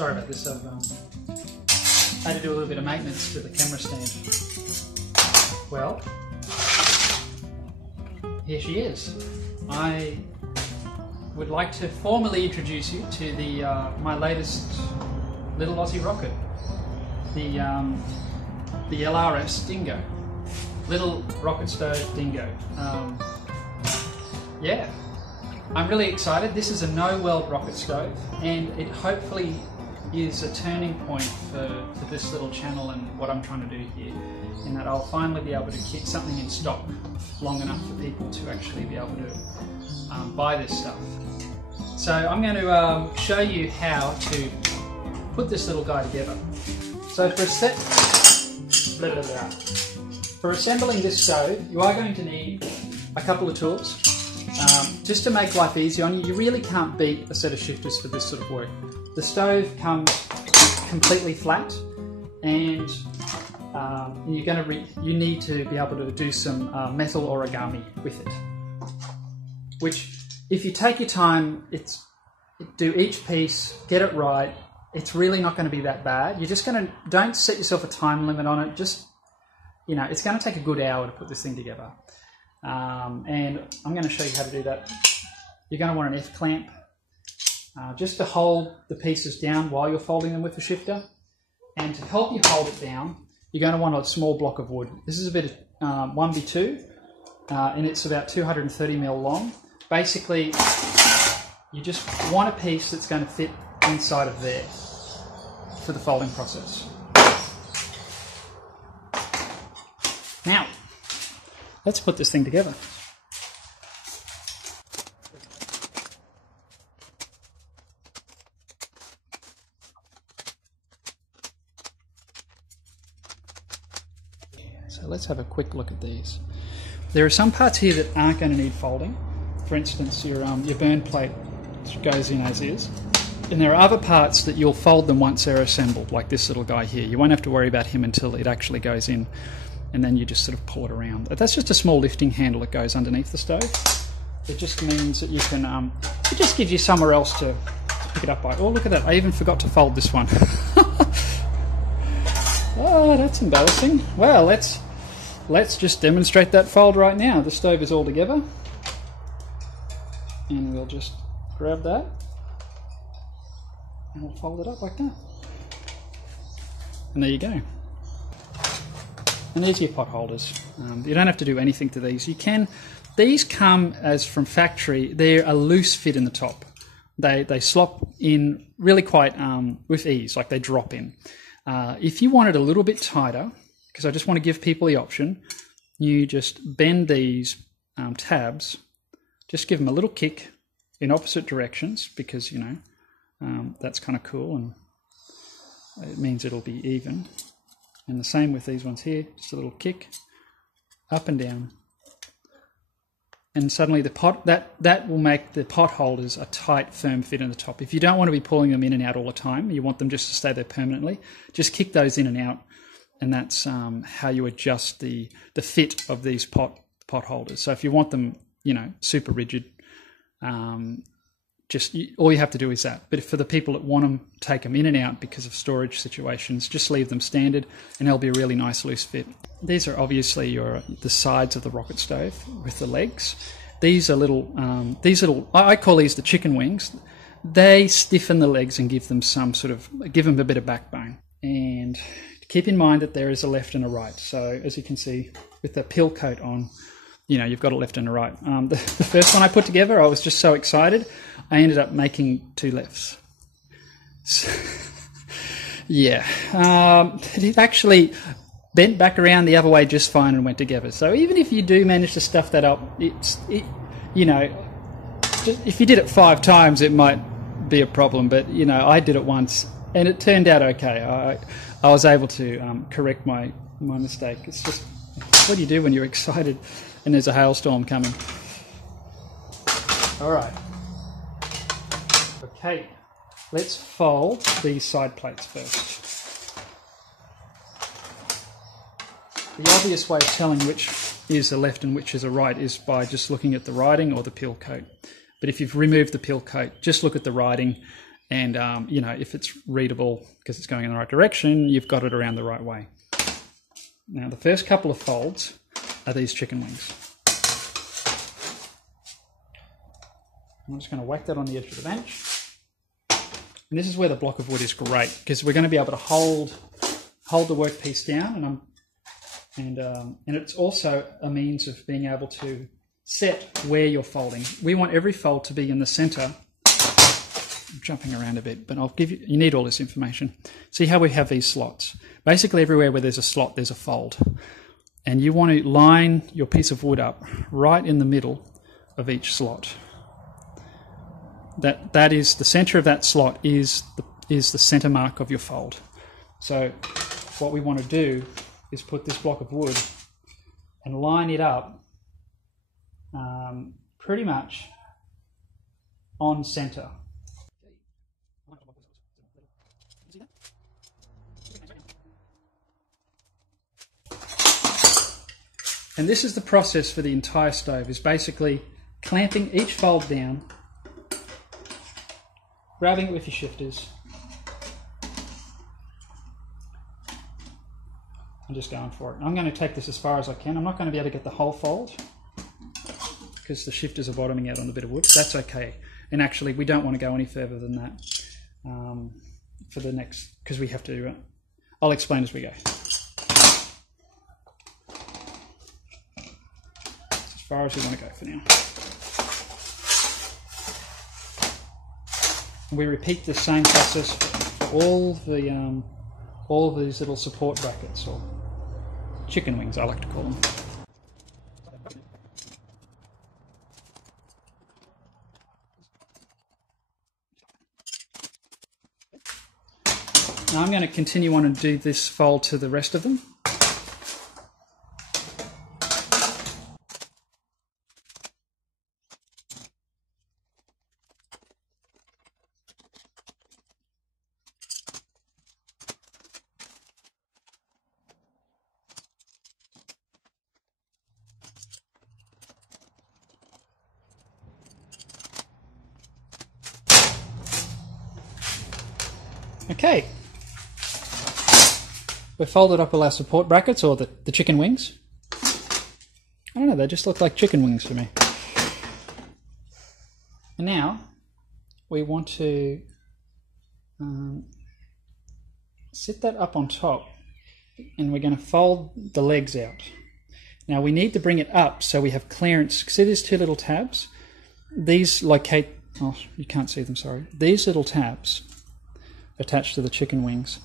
Sorry about this, I've had to do a little bit of maintenance to the camera stand. Well, here she is. I would like to formally introduce you to the my latest Little Aussie Rocket, the LRS Dingo, Little Rocket Stove Dingo. Yeah, I'm really excited. This is a no-weld rocket stove, and it hopefully is a turning point for this little channel and what I'm trying to do here, in that I'll finally be able to keep something in stock long enough for people to actually be able to buy this stuff. So I'm going to show you how to put this little guy together. So for assembling this stove, you are going to need a couple of tools. Just to make life easy on you, you really can't beat a set of shifters for this sort of work. The stove comes completely flat, and you need to be able to do some metal origami with it. Which, if you take your time, do each piece, get it right. It's really not going to be that bad. You're just going to, don't set yourself a time limit on it. Just, you know, it's going to take a good hour to put this thing together. And I'm going to show you how to do that. You're going to want an F-clamp just to hold the pieces down while you're folding them with the shifter. And to help you hold it down, you're going to want a small block of wood. This is a bit of 1x2, and it's about 230mm long. Basically, you just want a piece that's going to fit inside of there for the folding process. Now, let's put this thing together. So let's have a quick look at these. There are some parts here that aren't going to need folding. For instance, your burn plate goes in as is. And there are other parts that you'll fold them once they're assembled, like this little guy here. You won't have to worry about him until it actually goes in, and then you just sort of pull it around. That's just a small lifting handle that goes underneath the stove. It just means that you can, it just gives you somewhere else to pick it up by. Oh, look at that, I even forgot to fold this one. Oh, that's embarrassing. Well, let's just demonstrate that fold right now. The stove is all together. And we'll just grab that, and we'll fold it up like that. And there you go. And there's your pot holders. You don't have to do anything to these. You can. These come as from factory. They're a loose fit in the top. They slop in really quite with ease, like they drop in. If you want it a little bit tighter, because I just want to give people the option, you just bend these tabs. Just give them a little kick in opposite directions, because, you know, that's kind of cool, and it means it'll be even. And the same with these ones here, just a little kick, up and down. And suddenly the pot, that will make the pot holders a tight, firm fit in the top. If you don't want to be pulling them in and out all the time, you want them just to stay there permanently, just kick those in and out, and that's how you adjust the fit of these pot holders. So if you want them, you know, super rigid, all you have to do is that. But for the people that want them, take them in and out because of storage situations, just leave them standard, and they'll be a really nice loose fit. These are obviously the sides of the rocket stove with the legs. These are little, I call these the chicken wings. They stiffen the legs and give them a bit of backbone. And keep in mind that there is a left and a right. So as you can see, with the pill coat on, you know, you've got a left and a right. The first one I put together, I was just so excited, I ended up making two lefts. So, yeah, it actually bent back around the other way just fine and went together. So even if you do manage to stuff that up, you know, if you did it 5 times, it might be a problem. But, you know, I did it once and it turned out okay. I was able to correct my mistake. It's just, what do you do when you're excited and there's a hailstorm coming? All right. Okay, let's fold these side plates first. The obvious way of telling which is a left and which is a right is by just looking at the writing or the pill coat. But if you've removed the pill coat, just look at the writing And, you know, if it's readable because it's going in the right direction, you've got it around the right way. Now, the first couple of folds are these chicken wings. I'm just going to whack that on the edge of the bench. And this is where the block of wood is great, because we're going to be able to hold the workpiece down, and it's also a means of being able to set where you're folding. We want every fold to be in the center. I'm jumping around a bit, but I'll give you need all this information. See how we have these slots. Basically everywhere where there's a slot, there's a fold. And you want to line your piece of wood up right in the middle of each slot. That is the center of that slot is the center mark of your fold. So what we want to do is put this block of wood and line it up pretty much on center. And this is the process for the entire stove, is basically clamping each fold down, grabbing it with your shifters, and just going for it. I'm going to take this as far as I can. I'm not going to be able to get the whole fold because the shifters are bottoming out on the bit of wood. That's okay. And actually, we don't want to go any further than that for the next, because we have to, I'll explain as we go. As far as we want to go for now. We repeat the same process for all of these little support brackets, or chicken wings I like to call them. Now I'm going to continue on and do this fold to the rest of them. Okay, we've folded up all our support brackets, or the chicken wings. I don't know, they just look like chicken wings to me. And now we want to sit that up on top, and we're going to fold the legs out. Now we need to bring it up so we have clearance. See these two little tabs? These locate, oh, you can't see them, sorry. These little tabs attached to the chicken wings,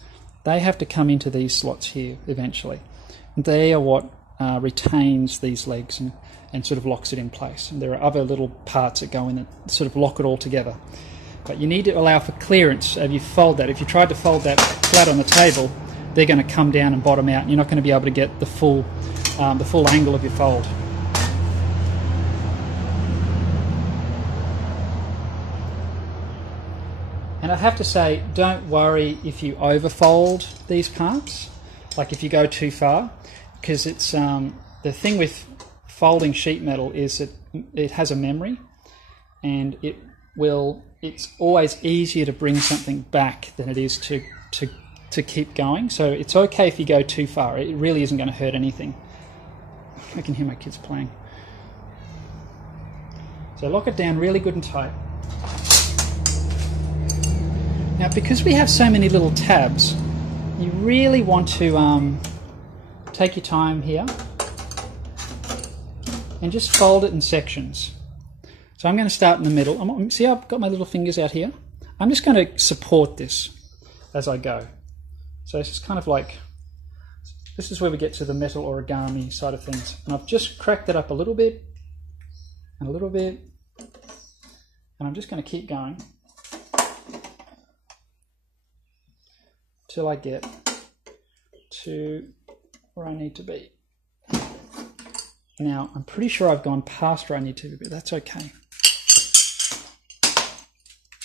they have to come into these slots here eventually. They are what retains these legs and sort of locks it in place. And there are other little parts that go in that sort of lock it all together. But you need to allow for clearance as you fold that. If you tried to fold that flat on the table, they're going to come down and bottom out, and you're not going to be able to get the full angle of your fold. And I have to say, don't worry if you overfold these parts, like if you go too far, because it's the thing with folding sheet metal is that it has a memory, and it's always easier to bring something back than it is to keep going. So it's okay if you go too far. It really isn't going to hurt anything. I can hear my kids playing. So lock it down really good and tight. Now, because we have so many little tabs, you really want to take your time here and just fold it in sections. So I'm going to start in the middle. See, I've got my little fingers out here. I'm just going to support this as I go. So this is kind of like, this is where we get to the metal origami side of things. And I've just cracked it up a little bit and a little bit, and I'm just going to keep going till I get to where I need to be. Now, I'm pretty sure I've gone past where I need to be, but that's okay.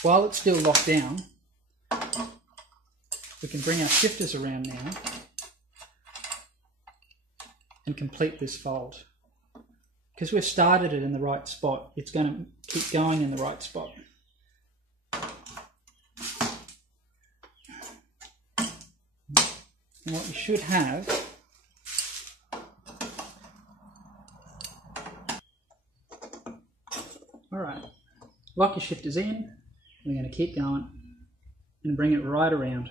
While it's still locked down, we can bring our shifters around now and complete this fold. Because we've started it in the right spot, it's going to keep going in the right spot. And what you should have alright, lock your shifters in. We're going to keep going and bring it right around.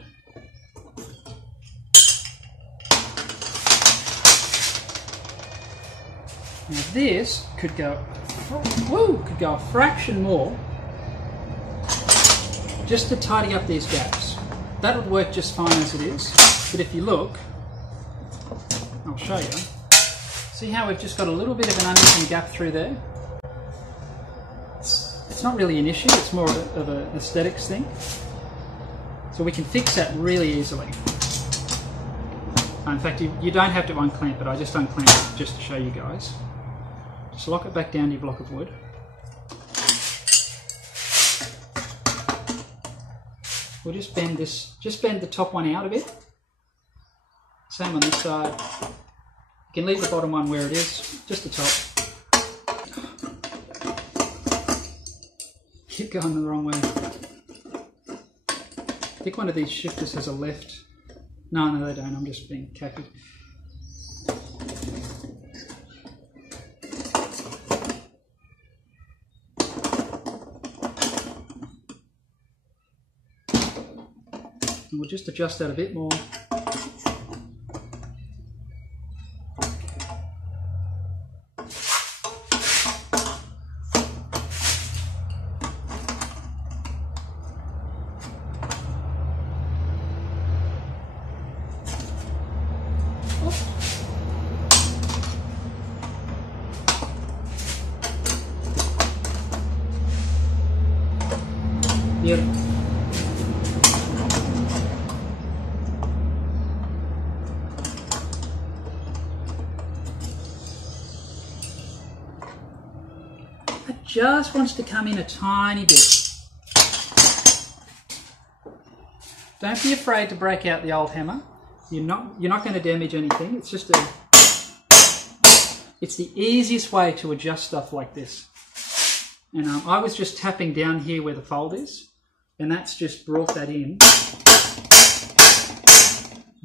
Now this could go a fraction more just to tidy up these gaps. That would work just fine as it is, but if you look, I'll show you. See how we've just got a little bit of an uneven gap through there? It's not really an issue, it's more of an aesthetics thing. So we can fix that really easily. In fact, you don't have to unclamp it, I just unclamp it just to show you guys. Just lock it back down to your block of wood. We'll just bend the top one out a bit. Same on this side. You can leave the bottom one where it is, just the top. Keep going the wrong way. I think one of these shifters has a left. No, they don't, I'm just being cappy. And we'll just adjust that a bit more. Beautiful. It just wants to come in a tiny bit. Don't be afraid to break out the old hammer. You're not going to damage anything. It's just it's the easiest way to adjust stuff like this. And I was just tapping down here where the fold is, and that's just brought that in.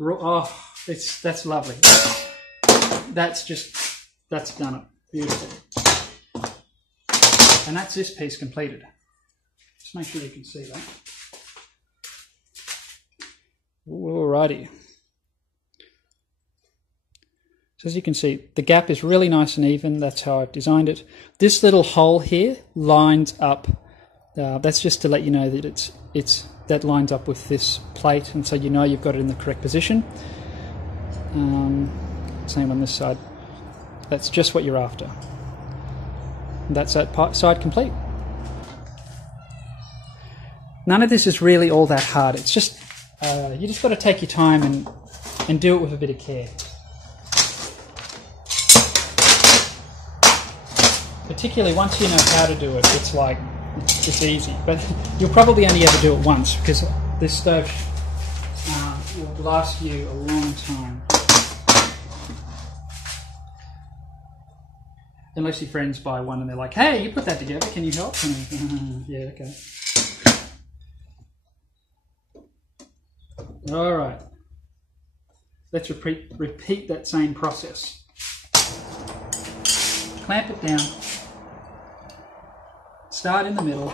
Oh, that's lovely. That's done it. Beautiful. And that's this piece completed. Just make sure you can see that. Alrighty. So as you can see, the gap is really nice and even. That's how I've designed it. This little hole here lines up. That's just to let you know that that lines up with this plate, and so you know you've got it in the correct position. Same on this side. That's just what you're after. And that's that side complete. None of this is really all that hard. It's just you just got to take your time and do it with a bit of care. Particularly once you know how to do it, it's easy. But you'll probably only ever do it once, because this stove will last you a long time. Unless your friends buy one and they're like, hey, you put that together, can you help? And yeah, okay. Alright. Let's repeat that same process. Clamp it down. Start in the middle.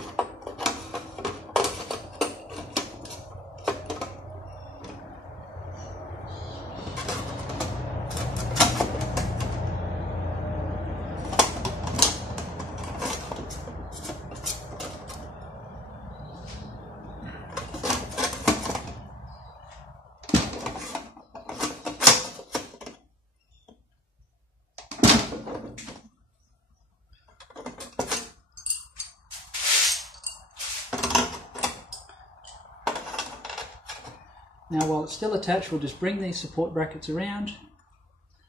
Now while it's still attached, we'll just bring these support brackets around,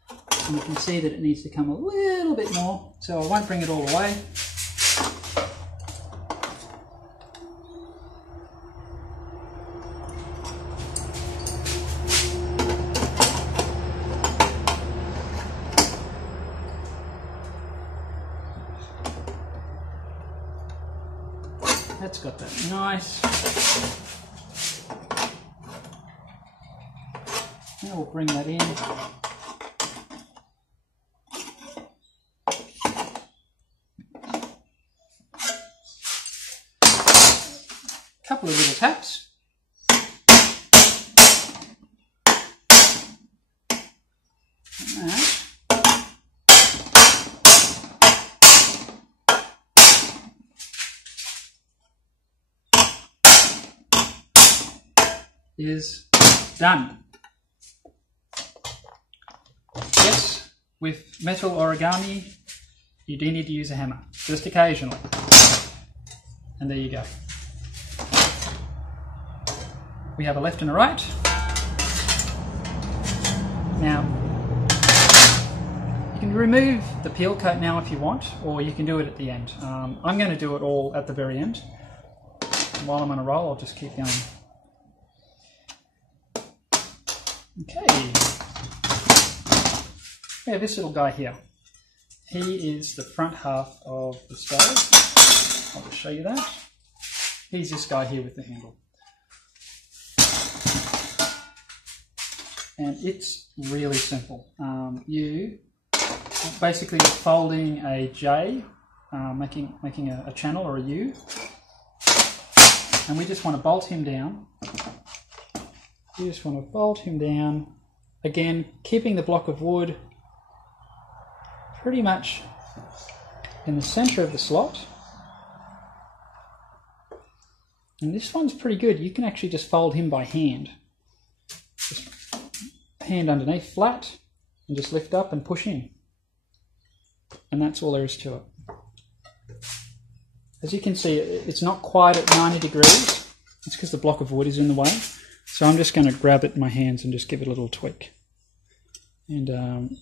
and you can see that it needs to come a little bit more, so I won't bring it all the way. That's got that nice. Now we'll bring that in. Couple of little taps. Like that. Is done. Yes, with metal origami, you do need to use a hammer, just occasionally. And there you go. We have a left and a right. Now, you can remove the peel coat now if you want, or you can do it at the end. I'm going to do it all at the very end. And while I'm on a roll, I'll just keep going. Okay, we have this little guy here. He is the front half of the stove. I'll just show you that. He's this guy here with the handle. And it's really simple. You basically are folding a J, making a channel or a U, and we just want to bolt him down. You just want to bolt him down, again keeping the block of wood pretty much in the centre of the slot. And this one's pretty good. You can actually just fold him by hand. Just hand underneath flat and just lift up and push in. And that's all there is to it. As you can see, it's not quite at 90 degrees. It's because the block of wood is in the way. So I'm just going to grab it in my hands and just give it a little tweak. And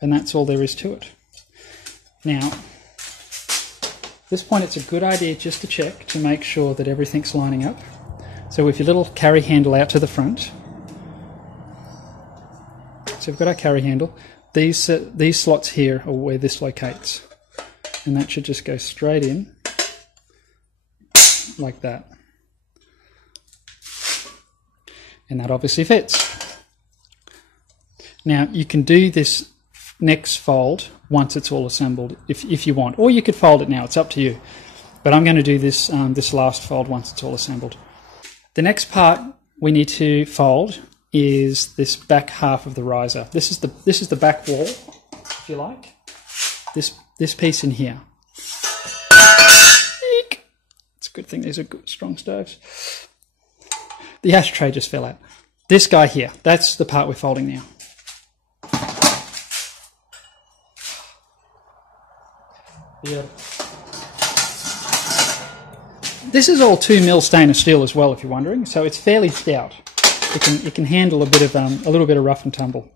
that's all there is to it. Now, at this point it's a good idea just to check to make sure that everything's lining up. So with your little carry handle out to the front. So we've got our carry handle. These slots here are where this locates. And that should just go straight in like that. And that obviously fits. Now you can do this next fold once it's all assembled if you want, or you could fold it now, it's up to you. But I'm going to do this this last fold once it's all assembled. The next part we need to fold is this back half of the riser. This is the back wall, if you like. This piece in here. Eek. It's a good thing these are good, strong stoves. The ashtray just fell out. This guy here, that's the part we're folding now. Yeah. This is all 2mm stainless steel as well, if you're wondering, so it's fairly stout. It can handle a little bit of rough and tumble.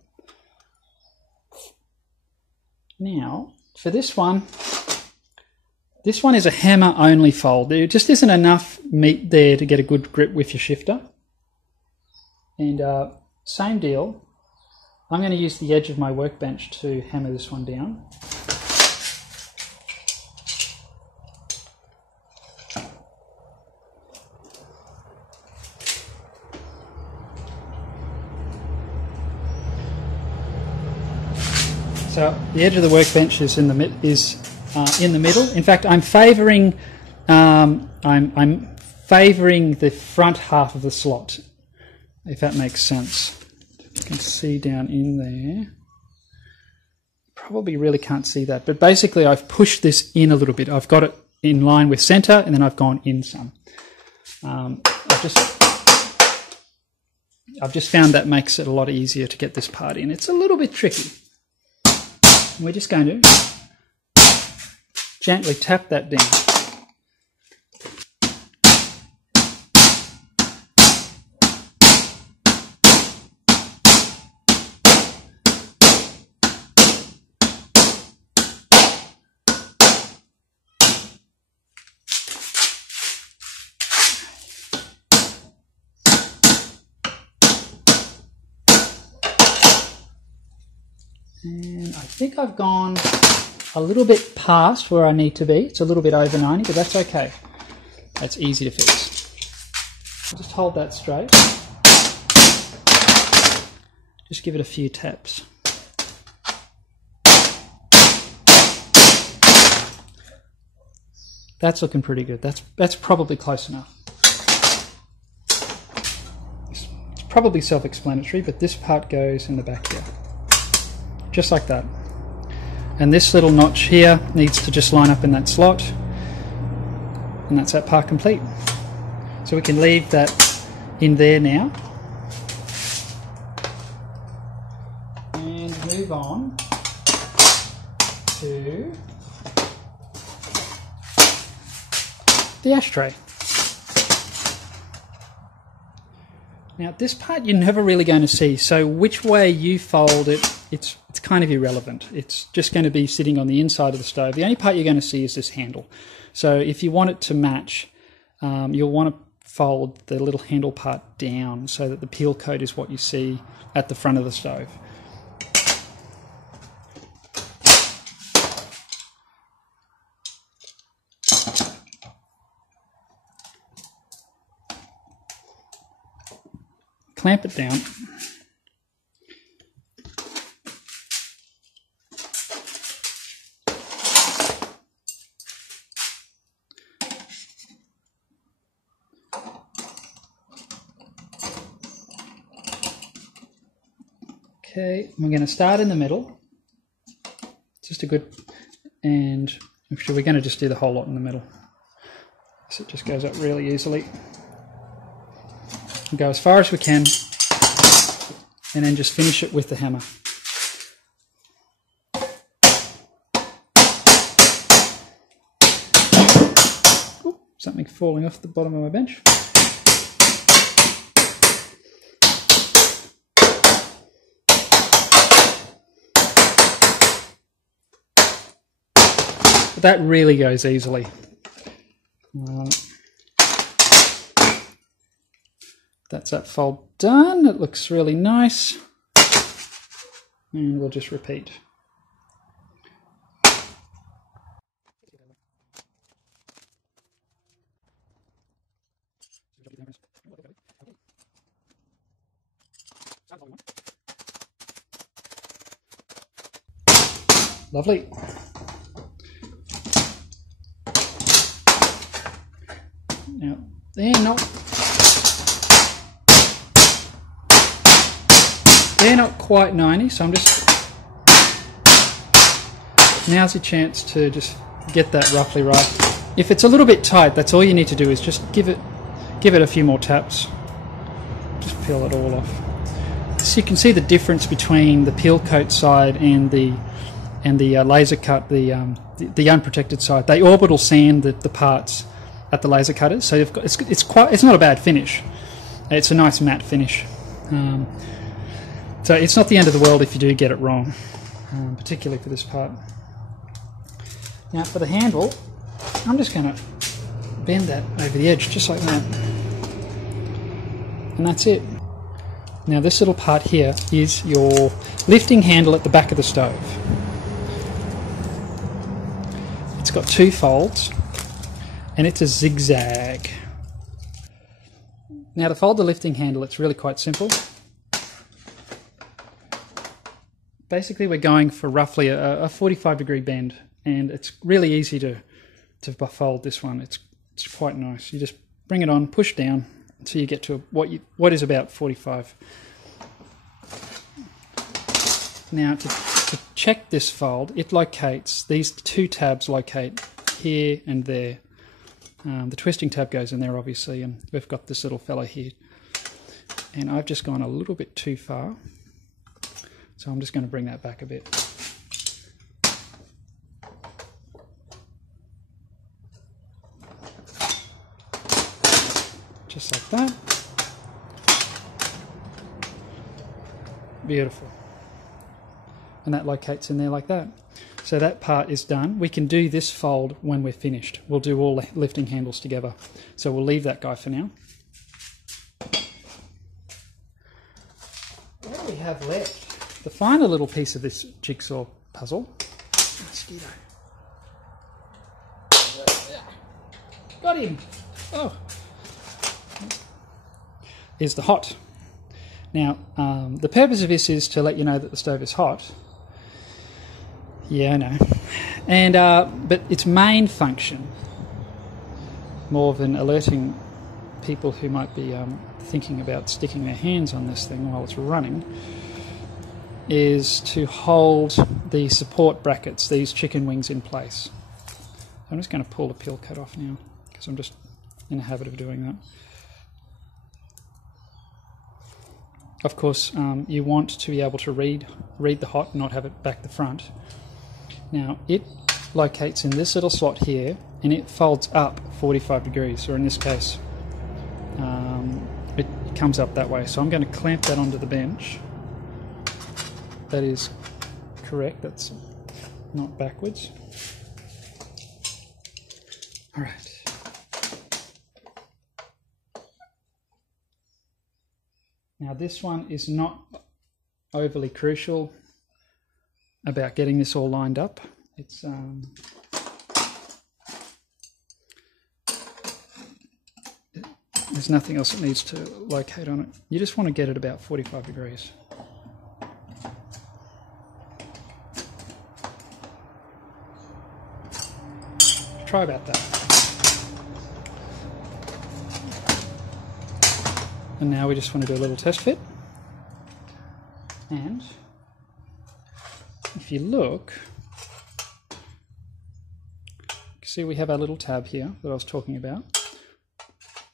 Now, for this one is a hammer only fold. There just isn't enough meat there to get a good grip with your shifter. And same deal, I'm going to use the edge of my workbench to hammer this one down. So the edge of the workbench is in the middle. In fact, I'm favouring the front half of the slot, if that makes sense. You can see down in there. Probably really can't see that, but basically I've pushed this in a little bit. I've got it in line with centre, and then I've gone in some. I've just found that makes it a lot easier to get this part in. It's a little bit tricky. We're just going to gently tap that down. And I think I've gone a little bit past where I need to be. It's a little bit over 90, but that's okay. That's easy to fix. Just hold that straight. Just give it a few taps. That's looking pretty good. That's probably close enough. It's probably self-explanatory, but this part goes in the back here. Just like that. And this little notch here needs to just line up in that slot. And that's that part complete. So we can leave that in there now. And move on to the ashtray. Now this part you're never really going to see, so which way you fold it, it's kind of irrelevant. It's just going to be sitting on the inside of the stove. The only part you're going to see is this handle. So if you want it to match, you'll want to fold the little handle part down so that the peel coat is what you see at the front of the stove. Clamp it down. Okay, we're going to start in the middle. Just a good, and actually we're going to just do the whole lot in the middle. So it just goes up really easily. Go as far as we can, and then just finish it with the hammer. Ooh, something falling off the bottom of my bench. But that really goes easily. That's that fold done. It looks really nice. And we'll just repeat. Lovely. Now, they're not quite 90, so I'm just, now's your chance to just get that roughly right. If it's a little bit tight, that's all you need to do is just give it a few more taps. Just peel it all off. So you can see the difference between the peel coat side and the laser cut, the unprotected side. They orbital sand the parts at the laser cutters, so you've got, it's not a bad finish. It's a nice matte finish. So it's not the end of the world if you do get it wrong, particularly for this part. Now for the handle, I'm just going to bend that over the edge just like that. And that's it. Now this little part here is your lifting handle at the back of the stove. It's got two folds and it's a zigzag. Now to fold the lifting handle, it's really quite simple. Basically we're going for roughly a 45-degree bend, and it's really easy to fold this one. It's quite nice. You just bring it on, push down until you get to what is about 45. Now to check this fold, it locates, these two tabs locate here and there. The twisting tab goes in there obviously, and we've got this little fellow here. And I've just gone a little bit too far. So I'm just going to bring that back a bit. Just like that. Beautiful. And that locates in there like that. So that part is done. We can do this fold when we're finished. We'll do all the lifting handles together. So we'll leave that guy for now. What do we have left? The final little piece of this jigsaw puzzle. Mosquito. Got him! Oh! Is the hot. Now, the purpose of this is to let you know that the stove is hot. Yeah, I know. And but its main function, more than alerting people who might be thinking about sticking their hands on this thing while it's running, is to hold the support brackets, these chicken wings, in place. I'm just going to pull the peel coat off now because I'm just in the habit of doing that. Of course, you want to be able to read the hot and not have it back the front. Now, it locates in this little slot here, and it folds up 45 degrees, or in this case, it comes up that way. So I'm going to clamp that onto the bench. That is correct, that's not backwards. All right. Now this one is not overly crucial about getting this all lined up. It's there's nothing else that needs to locate on it. You just want to get it about 45 degrees. Try about that. And now we just want to do a little test fit. And if you look, see we have our little tab here that I was talking about.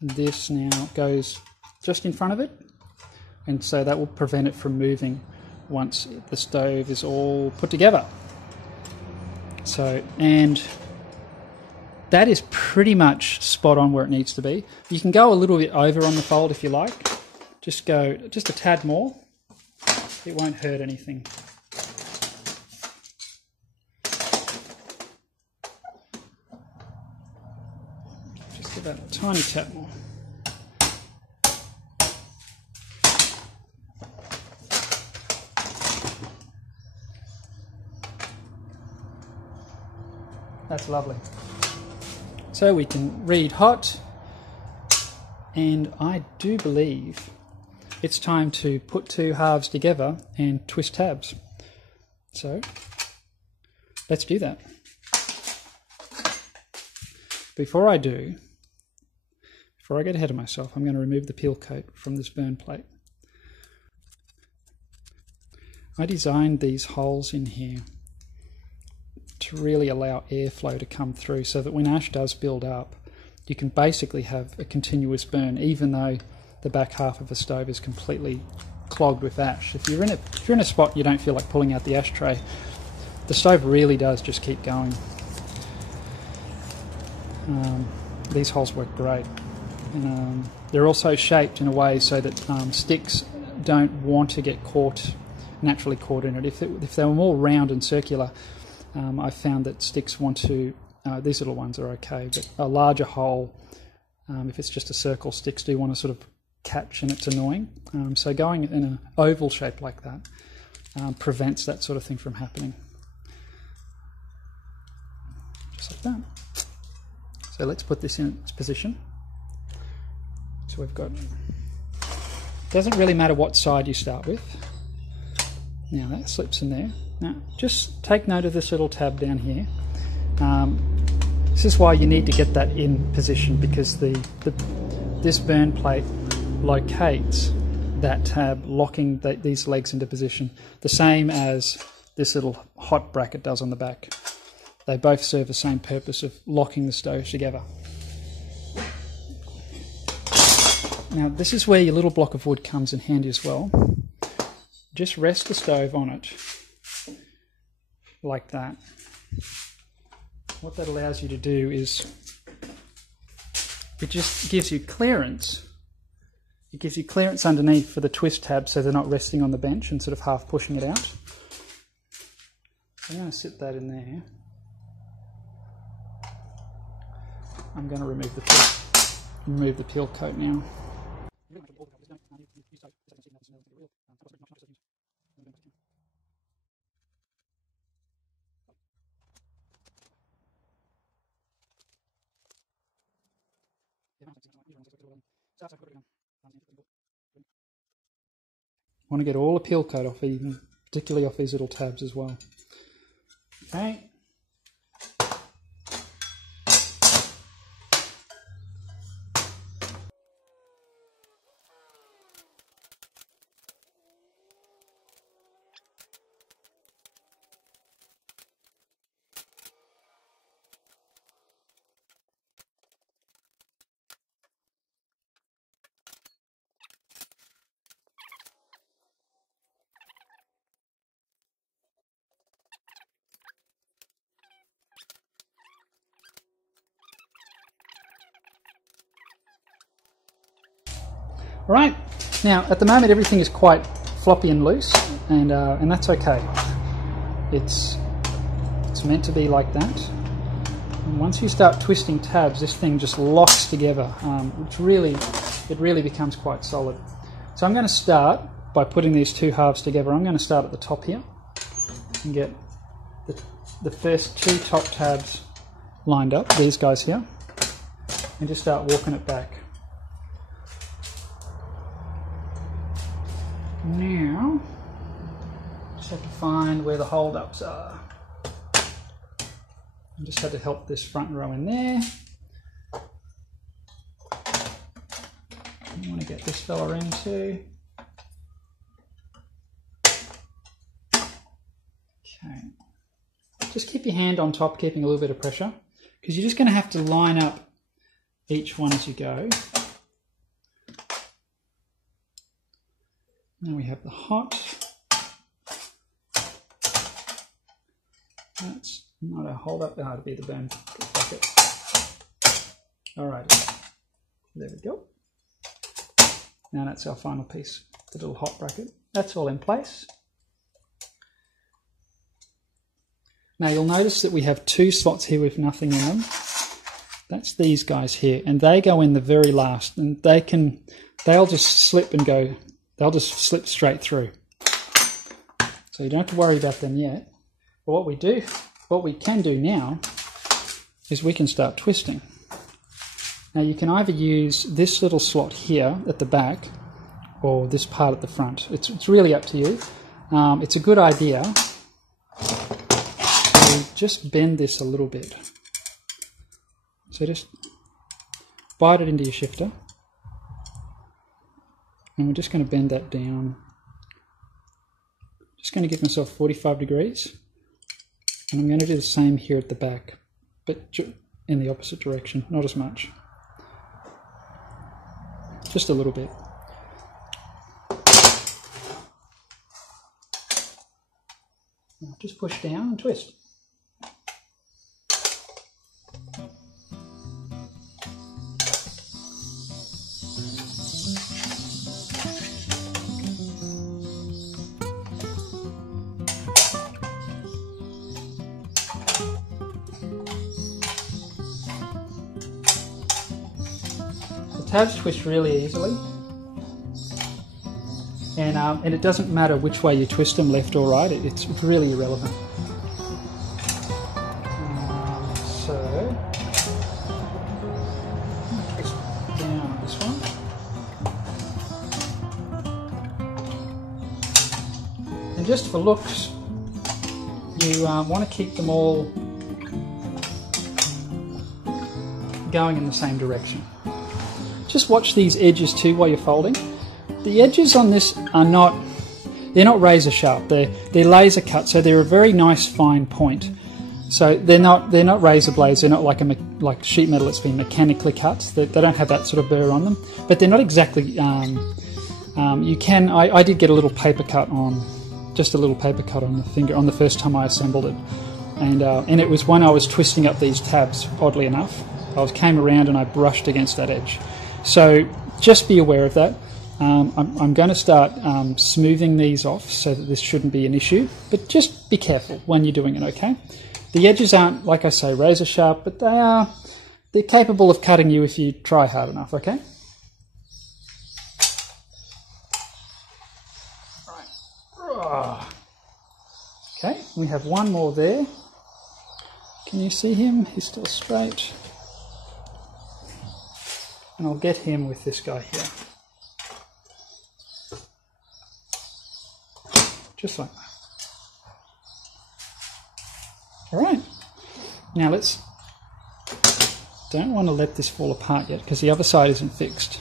This now goes just in front of it, and so that will prevent it from moving once the stove is all put together. So, and that is pretty much spot on where it needs to be. You can go a little bit over on the fold if you like. Just go just a tad more. It won't hurt anything. Just give that a tiny tap more. That's lovely. So we can read hot, and I do believe it's time to put two halves together and twist tabs. So let's do that. Before I get ahead of myself, I'm going to remove the peel coat from this burn plate. I designed these holes in here to really allow airflow to come through so that when ash does build up, you can basically have a continuous burn even though the back half of the stove is completely clogged with ash. If you're in a spot you don't feel like pulling out the ashtray, the stove really does just keep going. These holes work great. They're also shaped in a way so that sticks don't want to get naturally caught in it. If they were more round and circular, I found that sticks want to, these little ones are okay, but a larger hole, if it's just a circle, sticks do want to sort of catch and it's annoying. So going in an oval shape like that prevents that sort of thing from happening. Just like that. So let's put this in its position. So we've got, doesn't really matter what side you start with. Now that slips in there. Now just take note of this little tab down here. This is why you need to get that in position, because this burn plate locates that tab, locking these legs into position, the same as this little hot bracket does on the back. They both serve the same purpose of locking the stove together. Now this is where your little block of wood comes in handy as well. Just rest the stove on it like that. What that allows you to do is it just gives you clearance. It gives you clearance underneath for the twist tab so they're not resting on the bench and sort of half pushing it out. I'm going to sit that in there. I'm going to remove the peel coat now. Want to get all the peel coat off, even particularly off these little tabs as well. Okay. Right, now at the moment everything is quite floppy and loose, and that's okay. It's meant to be like that. And once you start twisting tabs, this thing just locks together, which it really becomes quite solid. So I'm going to start by putting these two halves together. I'm going to start at the top here and get the first two top tabs lined up, these guys here, and just start walking it back. Now, just have to find where the hold-ups are. I just had to help this front row in there. I want to get this fella in too. Okay. Just keep your hand on top, keeping a little bit of pressure, because you're just going to have to line up each one as you go. Now we have the hot. That's not a hold up, it'll be the burn bucket. Alright, there we go. Now that's our final piece, the little hot bracket. That's all in place. Now you'll notice that we have two slots here with nothing in them. That's these guys here, and they go in the very last, and they'll just slip and go. They'll just slip straight through. So you don't have to worry about them yet. But what we can do now is we can start twisting. Now you can either use this little slot here at the back or this part at the front. It's really up to you. It's a good idea to just bend this a little bit. So just bite it into your shifter. And we're just going to bend that down. Just going to give myself 45 degrees. And I'm going to do the same here at the back, but in the opposite direction, not as much. Just a little bit. Now just push down and twist. Tabs twist really easily, and it doesn't matter which way you twist them, left or right. It's really irrelevant. So twist down on this one, and just for looks, you want to keep them all going in the same direction. Just watch these edges too while you're folding. The edges on this are they're not razor sharp, they're laser cut, so they're a very nice fine point. So they're not razor blades, they're not like sheet metal that's been mechanically cut. They don't have that sort of burr on them, but they're not exactly, I did get a little paper cut on, just a little paper cut on the finger on the first time I assembled it. And it was when I was twisting up these tabs, oddly enough. I came around and I brushed against that edge. So just be aware of that. I'm going to start smoothing these off so that this shouldn't be an issue, but just be careful when you're doing it, okay? The edges aren't, like I say, razor sharp, but they're capable of cutting you if you try hard enough, okay? Right. Okay, we have one more there. Can you see him? He's still straight. And I'll get him with this guy here. just like that. All right, now don't want to let this fall apart yet because the other side isn't fixed.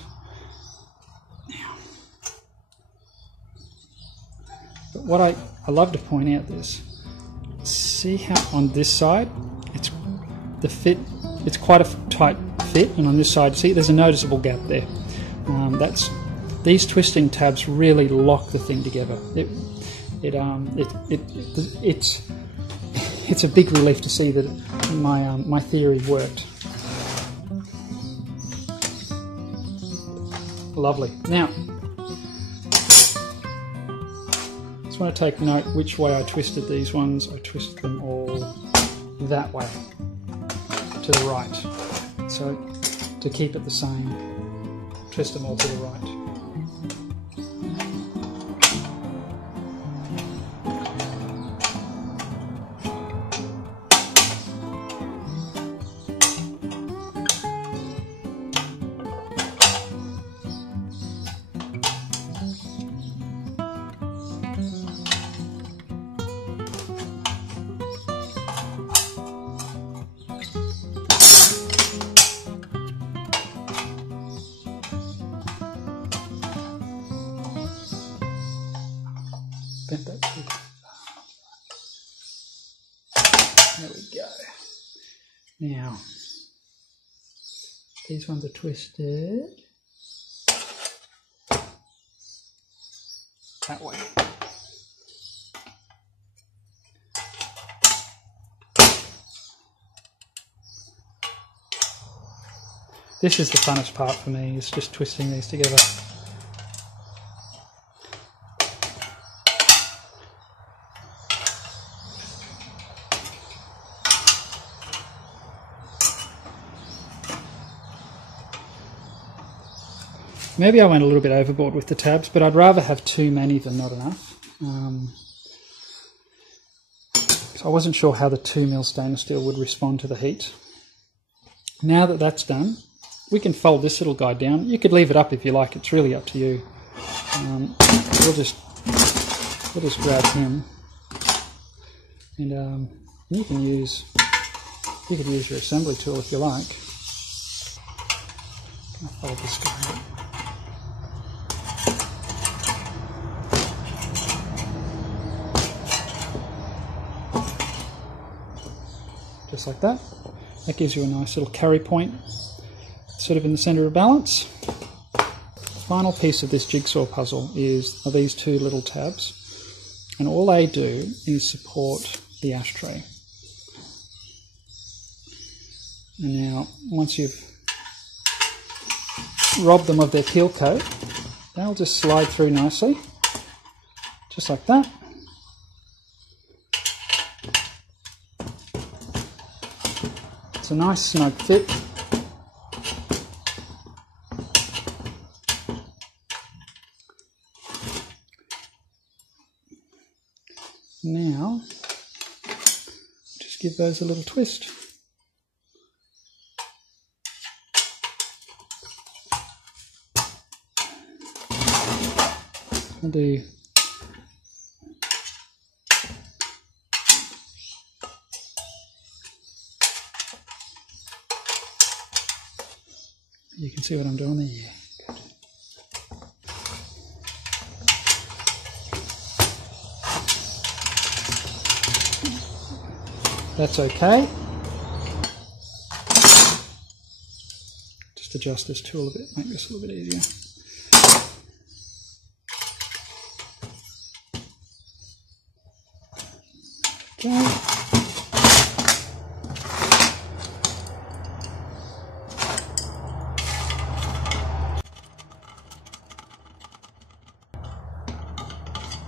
Now, but what I love to point out is, see how on this side, it's quite a tight fit, and on this side, see, there's a noticeable gap there. These twisting tabs really lock the thing together. It's a big relief to see that my theory worked. Lovely. Now, just want to take note which way I twisted these ones. I twisted them all that way, to the right. So to keep it the same, twist them all to the right. Bent that too. There we go. Now, these ones are twisted that way. This is the funnest part for me, is just twisting these together. Maybe I went a little bit overboard with the tabs, but I'd rather have too many than not enough. So I wasn't sure how the 2mm stainless steel would respond to the heat. Now that that's done, we can fold this little guy down. You could leave it up if you like, it's really up to you. We'll just grab him, and you could use your assembly tool if you like. I'll fold this guy up. Just like that. That gives you a nice little carry point, sort of in the centre of balance. The final piece of this jigsaw puzzle are these two little tabs, and all they do is support the ashtray. And now, once you've robbed them of their peel coat, they'll just slide through nicely, just like that. It's a nice snug fit. Now, just give those a little twist. I'll do you can see what I'm doing there. Yeah, good. That's okay. Just adjust this tool a bit, make this a little bit easier. Okay.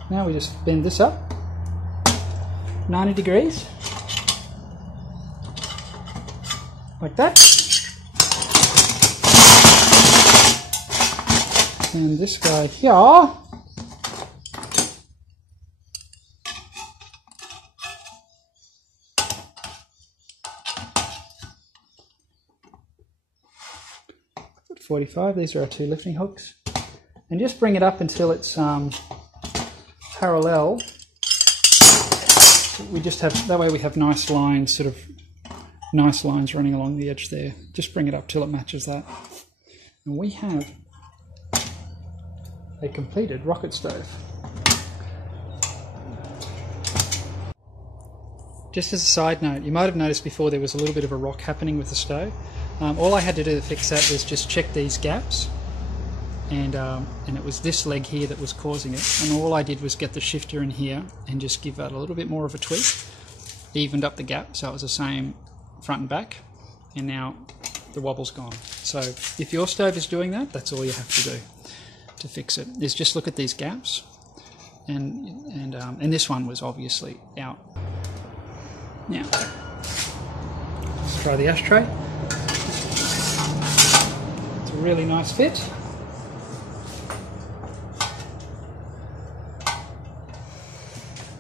Now we just bend this up 90 degrees, like that. And this guy here, put 45, these are our two lifting hooks. And just bring it up until it's parallel we just have, that way we have nice lines, sort of nice lines running along the edge there. Just bring it up till it matches that. And we have a completed rocket stove. Just as a side note, you might have noticed before there was a little bit of a rock happening with the stove. All I had to do to fix that was just check these gaps, and it was this leg here that was causing it. And all I did was get the shifter in here and just give that a little bit more of a tweak, evened up the gap so it was the same front and back, and now the wobble's gone. So if your stove is doing that, that's all you have to do to fix it, is just look at these gaps, and this one was obviously out. Now, let's try the ashtray. It's a really nice fit.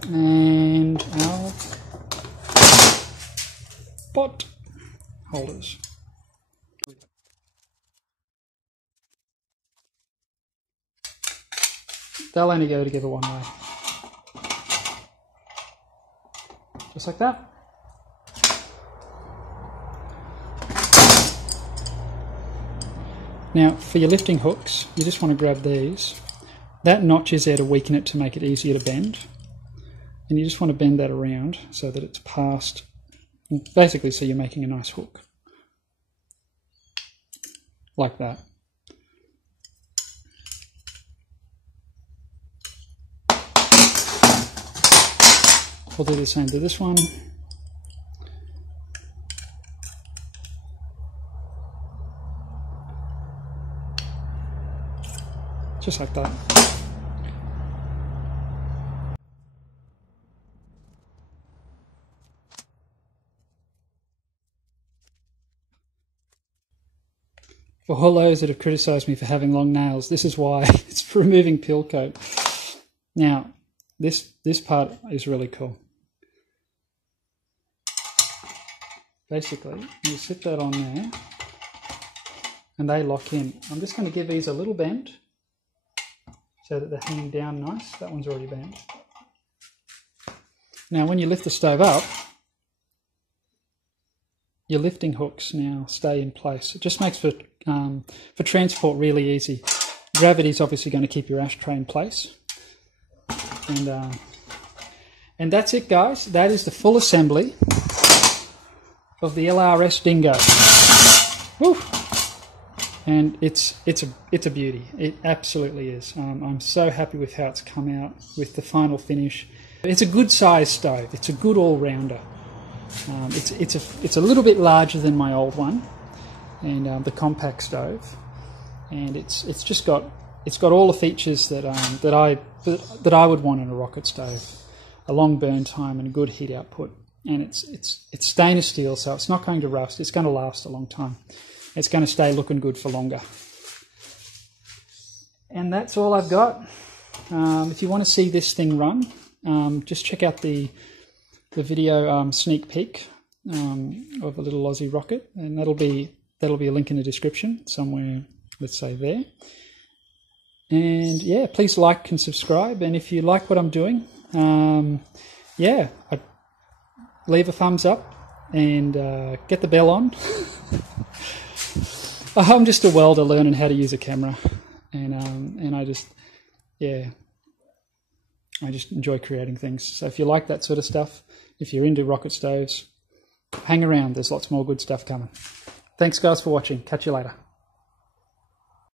And our pot holders. They'll only go together one way. Just like that. Now, for your lifting hooks, you just want to grab these. That notch is there to weaken it to make it easier to bend. And you just want to bend that around so that it's past, basically so you're making a nice hook. Like that. We'll do the same to this one. Just like that. For all those that have criticised me for having long nails, this is why. It's for removing peel coat. Now, this part is really cool. Basically, you sit that on there, and they lock in. I'm just going to give these a little bend, so that they're hanging down nice. That one's already bent. Now, when you lift the stove up, your lifting hooks now stay in place. It just makes for transport really easy. Gravity's obviously going to keep your ashtray in place. And that's it, guys. That is the full assembly of the LRS Dingo. Woo! And it's a beauty. It absolutely is. I'm so happy with how it's come out with the final finish. It's a good size stove. It's a good all-rounder. It's a little bit larger than my old one, and the compact stove, and it's got all the features that I would want in a rocket stove: a long burn time and a good heat output. And it's stainless steel, so it's not going to rust. It's going to last a long time. It's going to stay looking good for longer. And that's all I've got. If you want to see this thing run, just check out the video sneak peek of a Little Aussie Rocket, and that'll be a link in the description somewhere. Let's say there. And yeah, please like and subscribe. And if you like what I'm doing, yeah, leave a thumbs up and get the bell on. I'm just a welder learning how to use a camera, and I just enjoy creating things. So if you like that sort of stuff, if you're into rocket stoves, hang around. There's lots more good stuff coming. Thanks, guys, for watching. Catch you later.